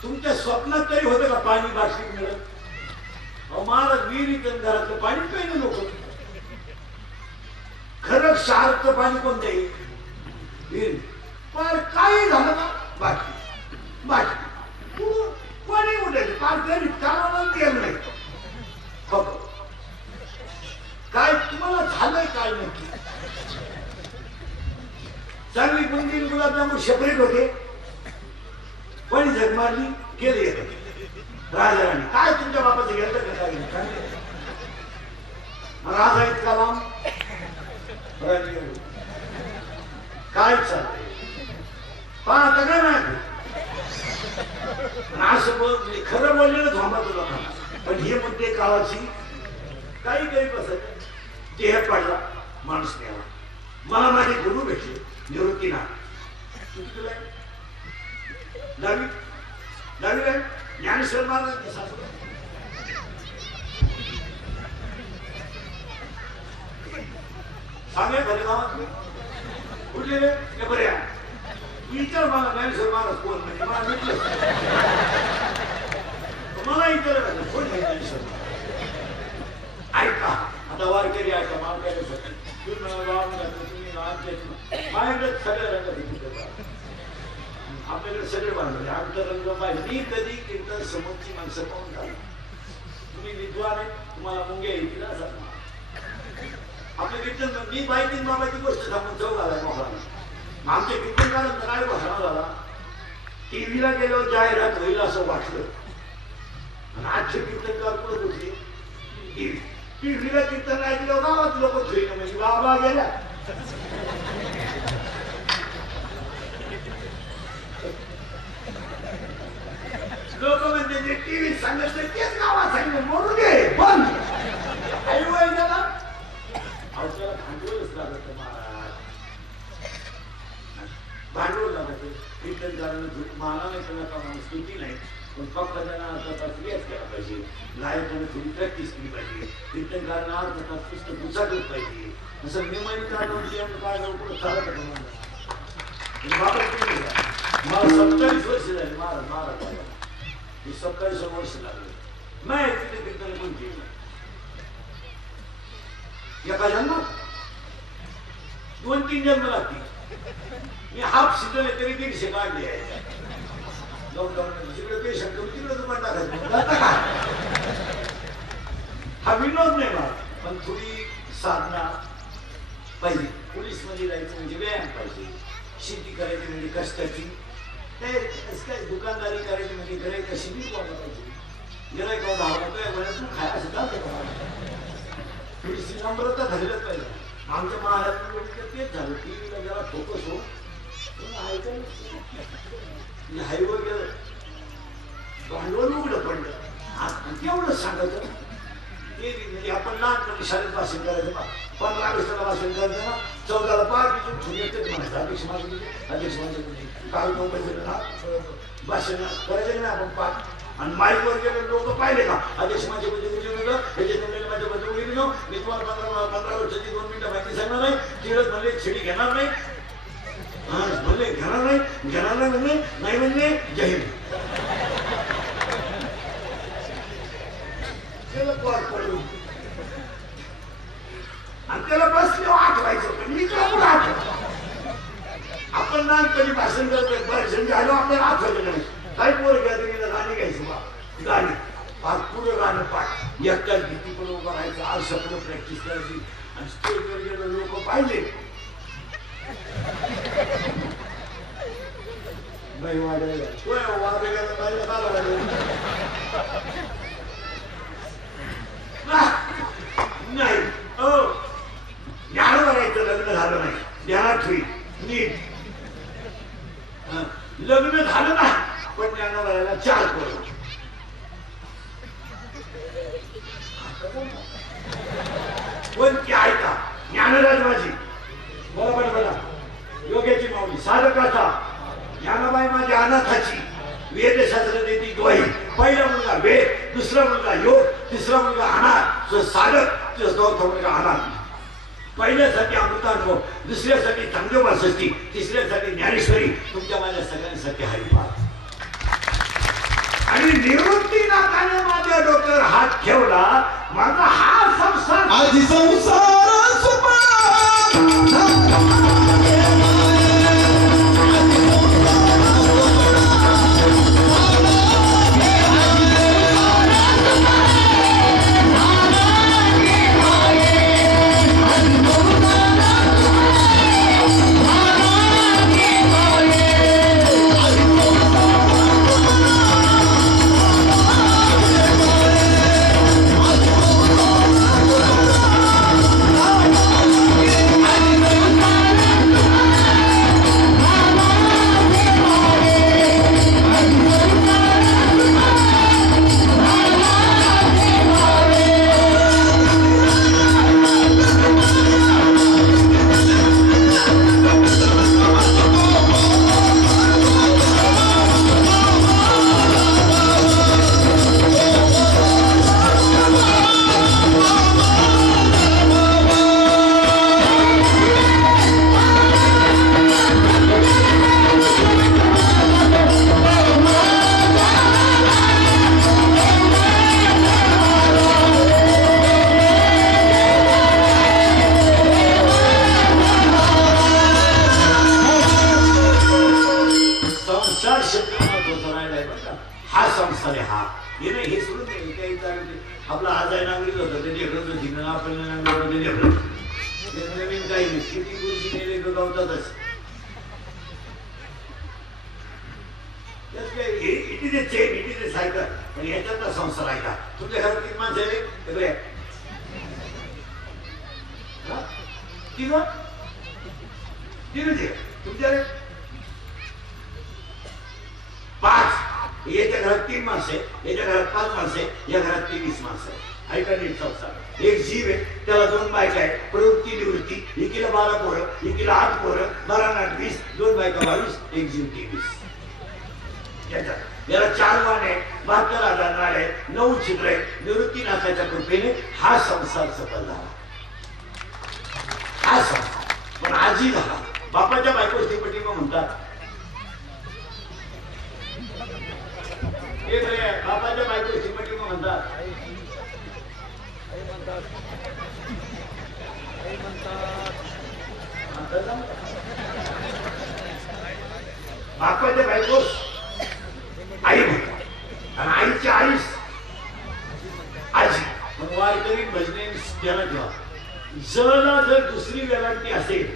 तुमच्या स्वप्नात तरी होतं का पाणी बाटलीत मिळत? अहो महाराज विहिरीत घरातलं पाणी प्यायला लोक खरं क्षारचं पाणी कोणतं आहे? विहीर पण काही झालं का बाटली बाटली कोणी उठायचं फार गरीब कामाला गेलं नाही काय तुम्हाला झालंय काय नक्की? चांगली बुंदी गुलाबजामुन सेपरेट होते पण जग मारली गेले राजाराणी काय तुमच्या बापाचं घेतलं का? राजा इतका लांब काय चाललंय पाहता काय नाही असं खरं बोललेलं थांबत लोकांना पण हे मुद्दे काळाची काही काही बसत देह पडला माणूस मिळाला. मला माझे गुरु भेटले निवृत्तीनाथ दहावी दहावी ज्ञानेश्वर महाराज सांगे भले गावात कुठले रे बरे विचार मला ज्ञानेश्वर महाराज कोण म्हणजे मला भेटलं मला विचार कोण ज्ञानेश्वर ऐका आता वारकरी ऐका मला काय माझ्याकडे सगळ्या रंगात आपल्याकडे सगळे बांधले आमचा रंग पाहिजे. मी कधी कीर्तन समोरची माणसं पाहून झालं तुम्ही विद्वान आहे तुम्हाला मुंग्या येतील असं आपलं कीर्तन मी बाईची बाबाची गोष्ट सांगून चौक आला मोकळा आमच्या कीर्तनकारांचा काय भाषण झाला टीव्हीला गेल्यावर जाहिरात होईल असं वाटलं आणि आजचे कीर्तनकार कुठं होते टीव्हीला कीर्तन ऐकलं गावात लोक ठेवलं म्हणजे बाबा गेल्या लोक म्हणजे जे टीव्ही सांगत तेच गावात सांगितलं म्हणून घे पण आई वय गेला अवसराला भांडवलच लागत महाराज भांडवल लागत कीर्तनकारांना माना नाही केला का माणूस स्तुती नाही पण फक्त त्यांना रियाज केला पाहिजे गायकाने थोडी प्रॅक्टिस केली पाहिजे कीर्तनकारांना अर्थ पुस्तक उचालत पाहिजे असं नियमित काय पुढे चालत मला 27 वर्ष झाली महाराज महाराज 27 वर्ष लागले नाही तिथे कीर्तन कोण केलं एका जन्मात 2-3 जन्म लागतील मी हाफ सीझन तरी 150 काढले आहे लॉकडाऊन जिकडे पेशंट तिकडे दुकान टाकायचं हा विनोद नाही मला पण थोडी साधना पाहिजे. पोलीस मध्ये जायचं म्हणजे व्यायाम पाहिजे शेती करायची म्हणजे कष्टाची काय दुकानदारी करायची म्हणजे गिरायकाशी मी बोलला पाहिजे गिरायका धावला तू खाय असं चालतं थोडीशी नम्रता धरलंच पाहिजे. आमच्या महाराष्ट्रात तेच झालं टीव्हीला जरा फोकस हो हायवर गेलं भांडवल उघडं पडलं तेवढंच सांगायचं ते म्हणजे आपण लहानपणी शाळेत भाषण करायचं ना 15 ऑगस्टला भाषण करायचं ना 14ला पार्टीतून ठेवून येतेच म्हणायचं अध्यक्ष माझे काल भाषण करायचं ना आपण पाठ आणि माईकवर गेले लोक पाहिले का अध्यक्ष माझ्या बद्दल माझ्या बद्दल मी तुम्हाला 15 वर्षाची 2 मिनिटं माहिती सांगणार नाही तिळच म्हणले शिडी घेणार नाही म्हणले घेणार नाही म्हणले नाही म्हणले जय आणि त्याला बसले आठवायचं मी पुढे आठव आपण लहानपणी भाषण करतोय भाषण झालं आपल्याला आठवलं नाही काही पोर घ्यायचं गाणी घ्यायचं बा गाणी पाच पुढं गाणं पाठ एकट्याच भीती पण उभं राहायचं आज सगळं प्रॅक्टिस करायची आणि स्टेजवर गेलं लोक पाहिले नाही नाही हो ज्ञान बघायचं लग्न झालं नाही ज्ञानात होईल नीट लग्न झालं नाही पण ज्ञान बघायला 4 पोरं ग्वाही. पहिला मुलगा वेद, दुसरा मुलगा योग, तिसरा मुलगा अनाथ, साधक, चौथा मुलगा अनाथ. पहिल्यासाठी अमृतानुभव, दुसऱ्यासाठी चांगदेव वासष्टी, तिसऱ्यासाठी ज्ञानेश्वरी, तुमच्या माझ्या सगळ्यांसाठी हरिपाठ. आणि निवृत्तीनाथाने माझ्या डोक्यावर हात ठेवला. माझा हा संसार आधी संसार सुपा आपला आज आहे नागरिक होतं ते लेकरच होती ना आपण नागरिक ते लेकर नवीन काही नाही किती गुरुजी नेले गावतातच. It is a chain, it is a cycle. पण याच्यातला संसार आहे का? तुमच्या घरात किती माणसं आहे? तुमच्या पाच. याच्या घरात 3 माणसं, याच्या घरात 5 माणसं, या घरात 23 माणसं. ऐका नीट संसार. एक जीव आहे, त्याला 2 बायका आहे, प्रवृत्ती निवृत्ती. एकीला 12 पोरं, एकीला 8 पोरं, 12 आणि 8 20, 2 बायका 22, एक जीव 23. याला 4 वाण आहे, 72,000 नाळ आहे, 9 छिद्र आहे. निवृत्तीनाथाच्या कृपेने हा संसार सफल झाला. हा संसार पण आजी झाला. बापाच्या बायको श्रीपती म्हणतात, बापाच्या बायको श्रीपती म्हणतात, बापाच्या बायकोस आई म्हणतात आणि आईची आईस आजी. मग वारकरी भजने ध्यानात ठेवा. जला जर दुसरी वेलांटी असेल,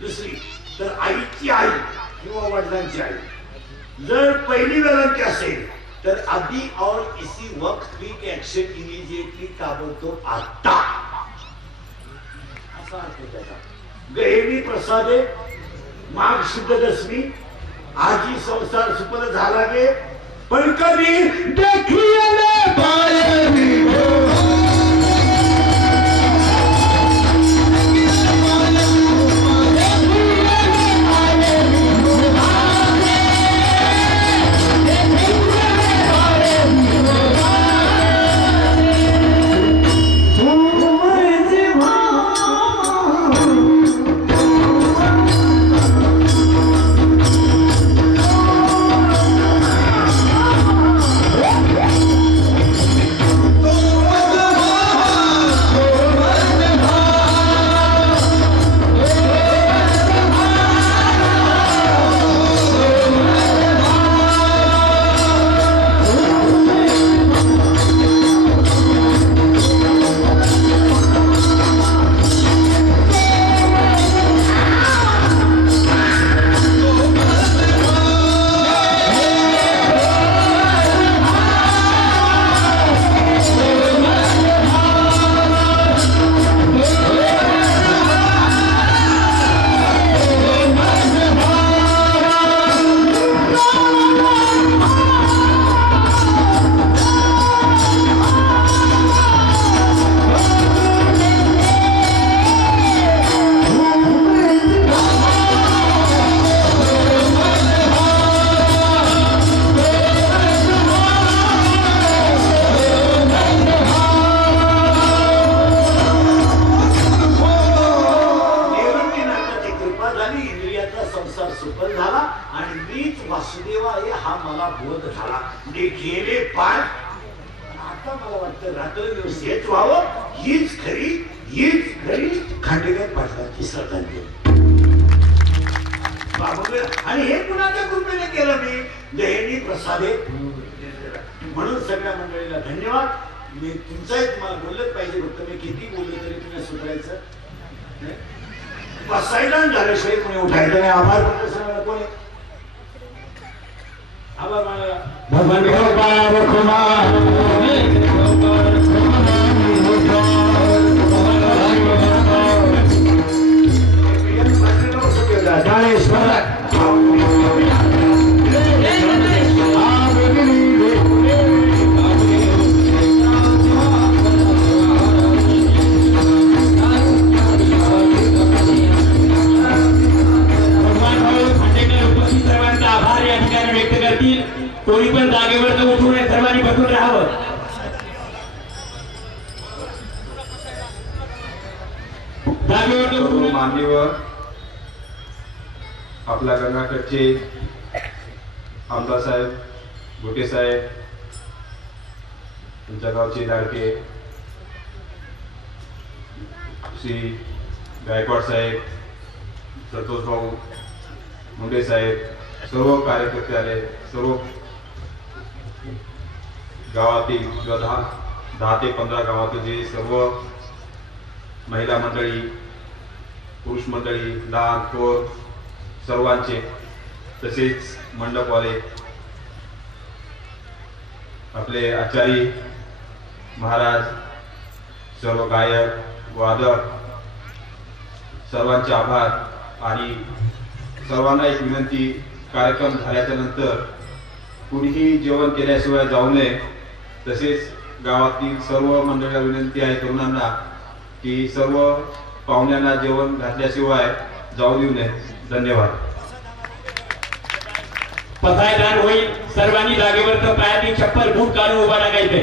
दुसरी, तर आईची आई किंवा वडिलांची आई. जर पहिली वेलांटी असेल तर अभी और इसी वक्त क्विक एक्शन इमिजिएटली, ताबडतोब आता. असा अर्थ त्याचा. गहेवी प्रसादे माघ शुद्ध दशमी, आजी संसार सुपल झाला गे. पण कधी देखिए पायरी मी गेले पाच. आता मला वाटतं रात्रदिवस हेच व्हावं. हीच खरी खांडेकर पाटलांची श्रद्धांजली. आणि हे कुणाच्या कृपेने केलं मी देहनी प्रसादे म्हणून सगळ्या मंडळीला धन्यवाद. मी तुमचाही तुम्हाला बोललंच पाहिजे. फक्त मी किती बोललो तरी तुम्ही सुधारायचं बसायला झाल्याशिवाय कोणी उठायचं नाही. आभार प्रकट सांगायला कोणी आभार मानायला भगवान कोणी पण जागेवर उठून सर्वांनी बसून राहावं. जागेवर मान्यवर आपल्या गंगाकडचे आमदार साहेब, गोटे साहेब, तुमच्या गावचे लाडके श्री गायकवाड साहेब, संतोष भाऊ मुंडे साहेब, सर्व कार्यकर्ते आले. सर्व गावातील किंवा 10 ते 15 गावातील जे सर्व महिला मंडळी, पुरुष मंडळी, लहान थोर सर्वांचे, तसेच मंडपवाले, आपले आचारी महाराज, सर्व गायक वादक, सर्वांचे आभार. आणि सर्वांना एक विनंती, कार्यक्रम झाल्याच्या नंतर कुणीही जेवण केल्याशिवाय जाऊ नये. तसेच गावातील सर्व मंडळीला विनंती आहे, तरुणांना, की सर्व पाहुण्यांना जेवण घातल्याशिवाय जाऊ देऊ नये. धन्यवाद. पसायदान होईल. सर्वांनी जागेवर पायातील चप्पल बूट काढून उभा राहायचे.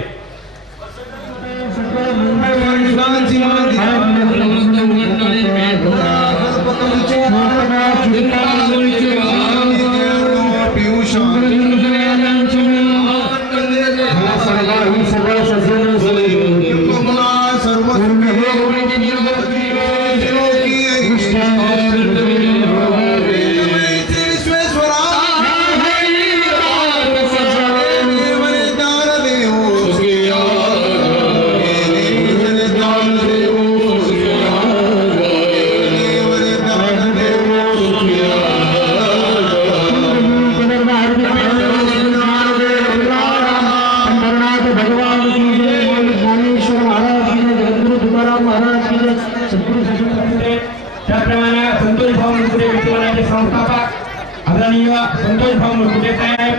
त्याप्रमाणे संतोष भाऊ मुकुटे विद्यालयाचे संस्थापक आदरणीय संतोष भाऊ मुकुटे साहेब,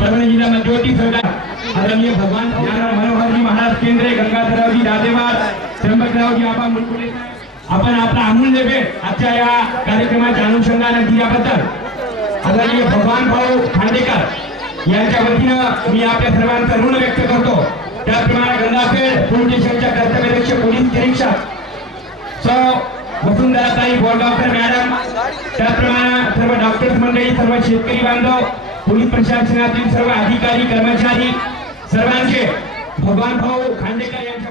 परभणी जिल्हा मध्यवर्ती सरकार आदरणीय भगवान मनोहरजी महाराज केंद्रे, गंगाधररावजी दादेवार, त्र्यंबकरावजी आबा मुकुटे साहेब, आपण आपला अमूल्य वेळ आजच्या या कार्यक्रमाच्या अनुषंगाने दिल्याबद्दल आदरणीय भगवान भाऊ खांडेकर यांच्या वतीनं मी आपल्या सर्वांचा ऋण व्यक्त करतो. त्याचप्रमाणे गंगाखेड पोलीस स्टेशनच्या कर्तव्यदक्ष पोलीस निरीक्षक सौ वसुंधराताई बोरगावकर मॅडम, त्याचप्रमाणे सर्व डॉक्टर्स मंडळी, सर्व शेतकरी बांधव, पोलीस प्रशासनातील सर्व अधिकारी कर्मचारी, सर्वांचे भगवान भाऊ खांडेकर यांच्या